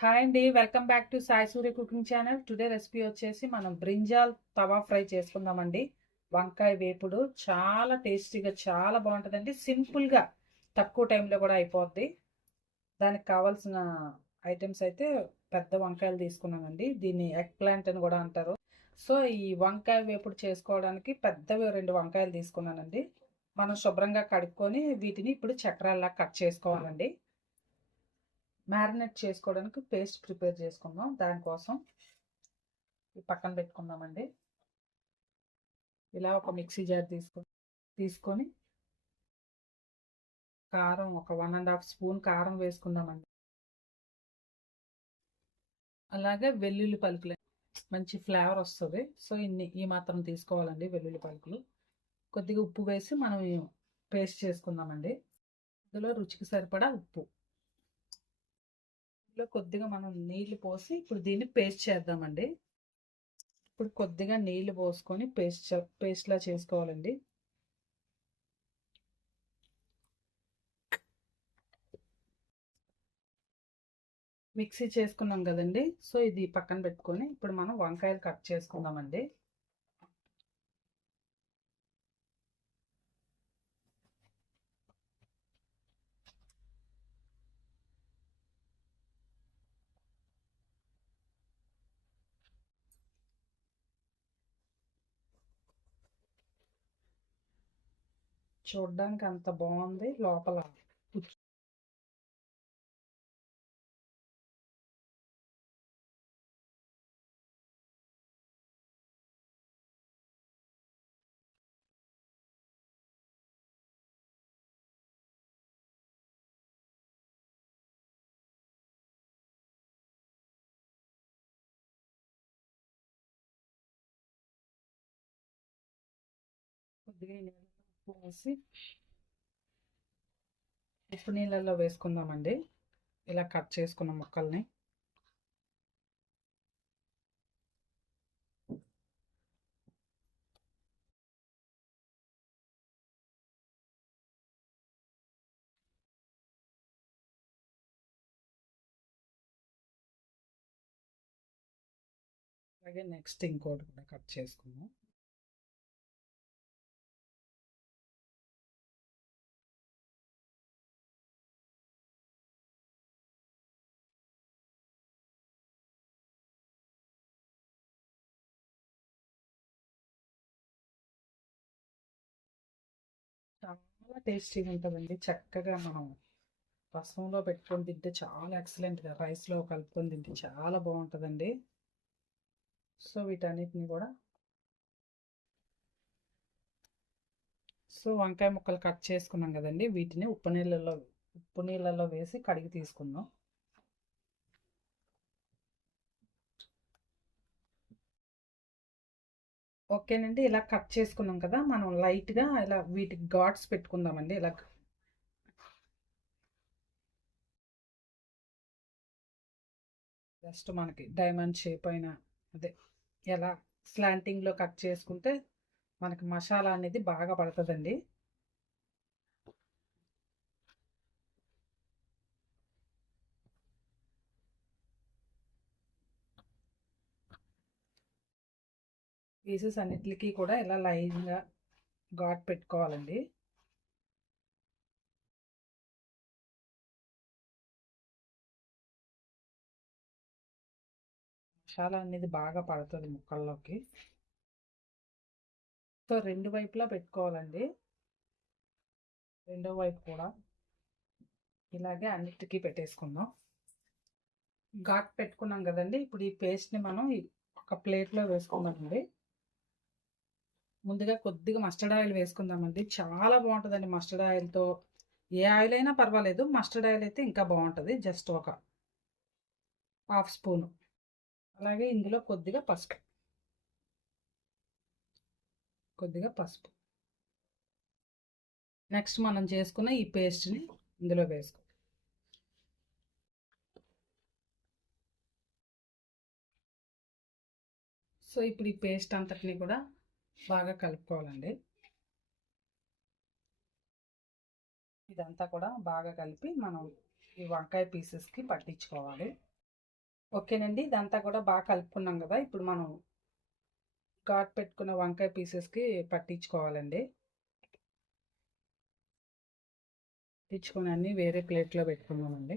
Hi అండి welcome back to Sai Surya cooking channel today recipe వచ్చేసి మనం brinjal tawa fry చేసుకుందామండి. వంకాయ వేపుడు చాలా టేస్టీగా చాలా బాగుంటుందండి. సింపుల్గా తక్కువ టైంలో కూడా అయిపోద్ది. దానికి కావాల్సిన ఐటమ్స్ అయితే పెద్ద వంకాయలు తీసుకున్నామండి. దీన్ని ఎగ్ ప్లాంట్ అని కూడా అంటారు. సో ఈ వంకాయ వేపుడు చేసుకోవడానికి పెద్దవి రెండు వంకాయలు తీసుకున్నానండి. మనం శుభ్రంగా కడుక్కొని వీటిని ఇప్పుడు చక్రాల్లా కట్ చేసుకోవాలండి. మ్యారినేట్ చేసుకోవడానికి పేస్ట్ ప్రిపేర్ చేసుకుందాం. దానికోసం ఈ పక్కన పెట్టుకుందామండి. ఇలా ఒక మిక్సీ జార్ తీసుకో తీసుకొని కారం ఒక వన్ అండ్ హాఫ్ స్పూన్ కారం వేసుకుందామండి. అలాగే వెల్లుల్లి పలుకులు మంచి ఫ్లేవర్ వస్తుంది. సో ఇన్ని ఈ మాత్రం తీసుకోవాలండి వెల్లుల్లి పలుకులు. కొద్దిగా ఉప్పు వేసి మనం పేస్ట్ చేసుకుందామండి. ఇందులో రుచికి సరిపడా ఉప్పు. లో కొద్దిగా మనం నీళ్ళు పోసి ఇప్పుడు దీన్ని పేస్ట్ చేద్దామండి. ఇప్పుడు కొద్దిగా నీళ్ళు పోసుకొని పేస్ట్ పేస్ట్లా చేసుకోవాలండి. మిక్సీ చేసుకున్నాం కదండి. సో ఇది పక్కన పెట్టుకొని ఇప్పుడు మనం వంకాయలు కట్ చేసుకుందామండి. చూడడానికి అంత బాగుంది లోపల కొద్దిగా పోసి ఉప్పు నీళ్ళల్లో వేసుకుందామండి. ఇలా కట్ చేసుకున్న ముక్కల్ని. అలాగే నెక్స్ట్ ఇంకోటి కూడా కట్ చేసుకుందాం. చాలా టేస్టీగా ఉంటుందండి. చక్కగా మనం రసంలో పెట్టుకొని తింటే చాలా ఎక్సలెంట్గా రైస్లో కలుపుకొని తింటే చాలా బాగుంటుందండి. సో వీటన్నిటిని కూడా సో వంకాయ ముక్కలు కట్ చేసుకున్నాం కదండి. వీటిని ఉప్పు నీళ్ళలో ఉప్పు నీళ్ళల్లో వేసి కడిగి తీసుకుందాం. ఓకేనండి. ఇలా కట్ చేసుకున్నాం కదా మనం లైట్గా ఇలా వీటికి ఘాట్స్ పెట్టుకుందామండి. ఇలా జస్ట్ మనకి డైమండ్ షేప్ అయిన అదే ఎలా స్లాంటింగ్లో కట్ చేసుకుంటే మనకి మసాలా అనేది బాగా పడుతుందండి. పీసెస్ అన్నిటికీ కూడా ఇలా లైన్గా ఘాట్ పెట్టుకోవాలండి. మసాలా అనేది బాగా పడుతుంది ముక్కల్లోకి. సో రెండు వైపులా పెట్టుకోవాలండి. రెండో వైపు కూడా ఇలాగే అన్నిటికీ పెట్టేసుకుందాం. ఘాట్ పెట్టుకున్నాం కదండి ఇప్పుడు ఈ పేస్ట్ని మనం ఒక ప్లేట్లో వేసుకుందామండి. ముందుగా కొద్దిగా మస్టర్డ్ ఆయిల్ వేసుకుందామండి. చాలా బాగుంటుందండి మస్టర్డ్ ఆయిల్తో. ఏ ఆయిల్ అయినా పర్వాలేదు. మస్టర్డ్ ఆయిల్ అయితే ఇంకా బాగుంటుంది. జస్ట్ ఒక హాఫ్ స్పూను. అలాగే ఇందులో కొద్దిగా పసుపు. కొద్దిగా పసుపు. నెక్స్ట్ మనం చేసుకున్న ఈ పేస్ట్ని ఇందులో వేసుకో. సో ఇప్పుడు ఈ పేస్ట్ అంతటిని కూడా బాగా కలుపుకోవాలండి. ఇదంతా కూడా బాగా కలిపి మనం ఈ వంకాయ పీసెస్కి పట్టించుకోవాలి. ఓకేనండి ఇదంతా కూడా బాగా కలుపుకున్నాం కదా ఇప్పుడు మనం ఘాట్ పెట్టుకున్న వంకాయ పీసెస్కి పట్టించుకోవాలండి. పట్టించుకొని అన్నీ వేరే ప్లేట్లో పెట్టుకున్నామండి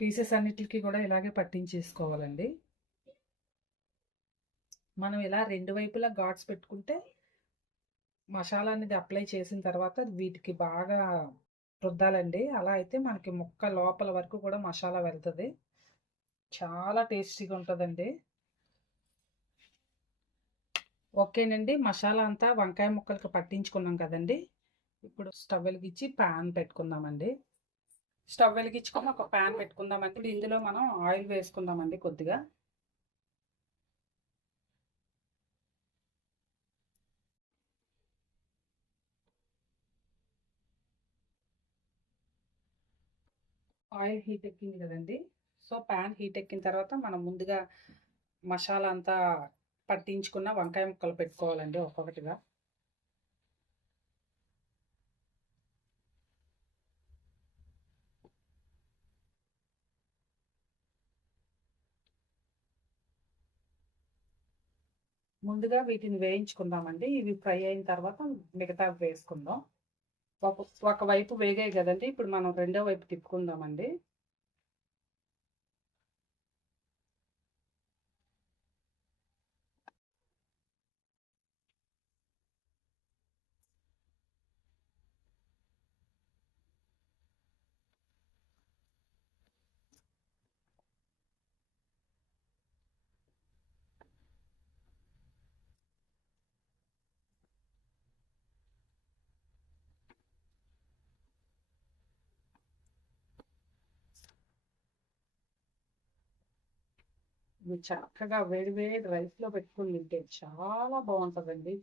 పీసెస్ అన్నిటికి కూడా ఇలాగే పట్టించేసుకోవాలండి. మనం ఇలా రెండు వైపులా ఘాట్స్ పెట్టుకుంటే మసాలా అనేది అప్లై చేసిన తర్వాత వీటికి బాగా రుద్దాలండి. అలా అయితే మనకి ముక్క లోపల వరకు కూడా మసాలా వెళ్తుంది. చాలా టేస్టీగా ఉంటుందండి. ఓకేనండి. మసాలా అంతా వంకాయ ముక్కలకి పట్టించుకున్నాం కదండి. ఇప్పుడు స్టవ్ వెలిగించి ప్యాన్ పెట్టుకుందామండి. స్టవ్ వెలిగించుకొని ఒక ప్యాన్ పెట్టుకుందామండి. ఇప్పుడు ఇందులో మనం ఆయిల్ వేసుకుందామండి కొద్దిగా. ఆయిల్ హీట్ ఎక్కింది కదండి. సో ప్యాన్ హీట్ ఎక్కిన తర్వాత మనం ముందుగా మసాలా అంతా పట్టించుకున్న వంకాయ ముక్కలు పెట్టుకోవాలండి ఒక్కొక్కటిగా. ముందుగా వీటిని వేయించుకుందామండి. ఇవి ఫ్రై అయిన తర్వాత మిగతా వేసుకుందాం. ఒక ఒకవైపు వేగాయి కదండి. ఇప్పుడు మనం రెండో వైపు తిప్పుకుందామండి. చక్కగా వేడి వేడి రైస్లో పెట్టుకుని తింటే చాలా బాగుంటుందండి.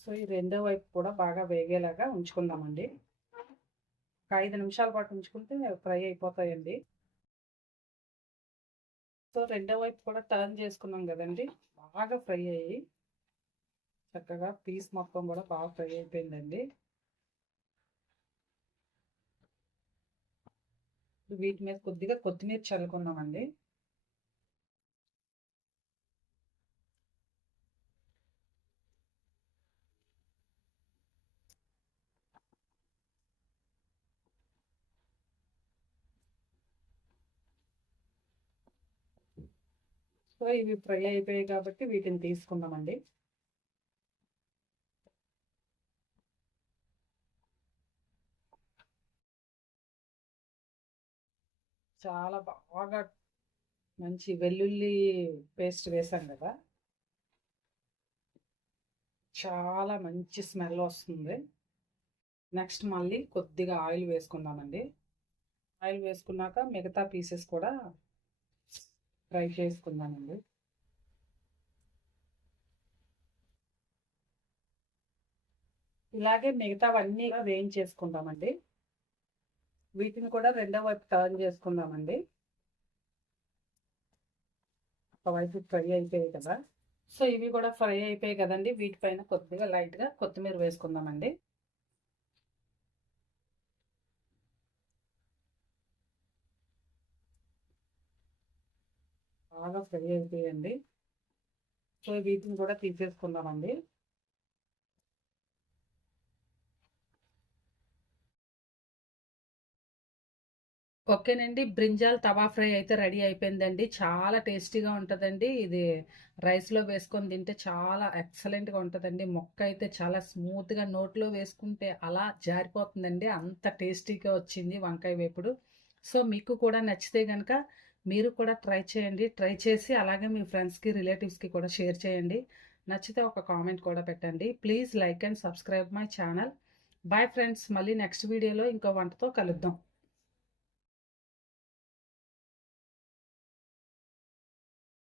సో ఈ రెండో వైపు కూడా బాగా వేగేలాగా ఉంచుకుందామండి. ఒక ఐదు నిమిషాల పాటు ఉంచుకుంటే ఫ్రై అయిపోతాయండి. సో రెండో వైపు కూడా టర్న్ చేసుకున్నాం కదండి బాగా ఫ్రై అయ్యి చక్కగా పీస్ మొత్తం కూడా బాగా ఫ్రై అయిపోయిందండి. వీటి మీద కొద్దిగా కొత్తిమీర చల్లుకున్నామండి సో ఇవి ఫ్రై అయిపోయాయి కాబట్టి వీటిని తీసుకుందామండి. చాలా బాగా మంచి వెల్లుల్లి పేస్ట్ వేసాం కదా. చాలా మంచి స్మెల్ వస్తుంది. నెక్స్ట్ మళ్ళీ కొద్దిగా ఆయిల్ వేసుకుందామండి. ఆయిల్ వేసుకున్నాక మిగతా పీసెస్ కూడా ఫ్రై చేసుకుందామండి. ఇలాగే మిగతావన్నీ వేయించేసుకుందామండి. వీటిని కూడా రెండో వైపు టర్న్ చేసుకుందామండి. ఒకవైపు ఫ్రై అయిపోయాయి కదా. సో ఇవి కూడా ఫ్రై అయిపోయాయి కదండి. వీటిపైన కొద్దిగా లైట్గా కొత్తిమీర వేసుకుందామండి. బాగా ఫ్రై అయిపోయాయండి. సో వీటిని కూడా తీసేసుకుందామండి. ఓకేనండి. బ్రింజాల్ తవా ఫ్రై అయితే రెడీ అయిపోయిందండి. చాలా టేస్టీగా ఉంటుందండి. ఇది రైస్లో వేసుకొని తింటే చాలా ఎక్సలెంట్గా ఉంటుందండి. మొక్క అయితే చాలా స్మూత్గా నోట్లో వేసుకుంటే అలా జారిపోతుందండి. అంత టేస్టీగా వచ్చింది వంకాయ వేపుడు. సో మీకు కూడా నచ్చితే కనుక మీరు కూడా ట్రై చేయండి. ట్రై చేసి అలాగే మీ ఫ్రెండ్స్కి రిలేటివ్స్కి కూడా షేర్ చేయండి. నచ్చితే ఒక కామెంట్ కూడా పెట్టండి. Please like and subscribe my channel. Bye friends. మళ్ళీ నెక్స్ట్ వీడియోలో ఇంకో వంటతో కలుద్దాం.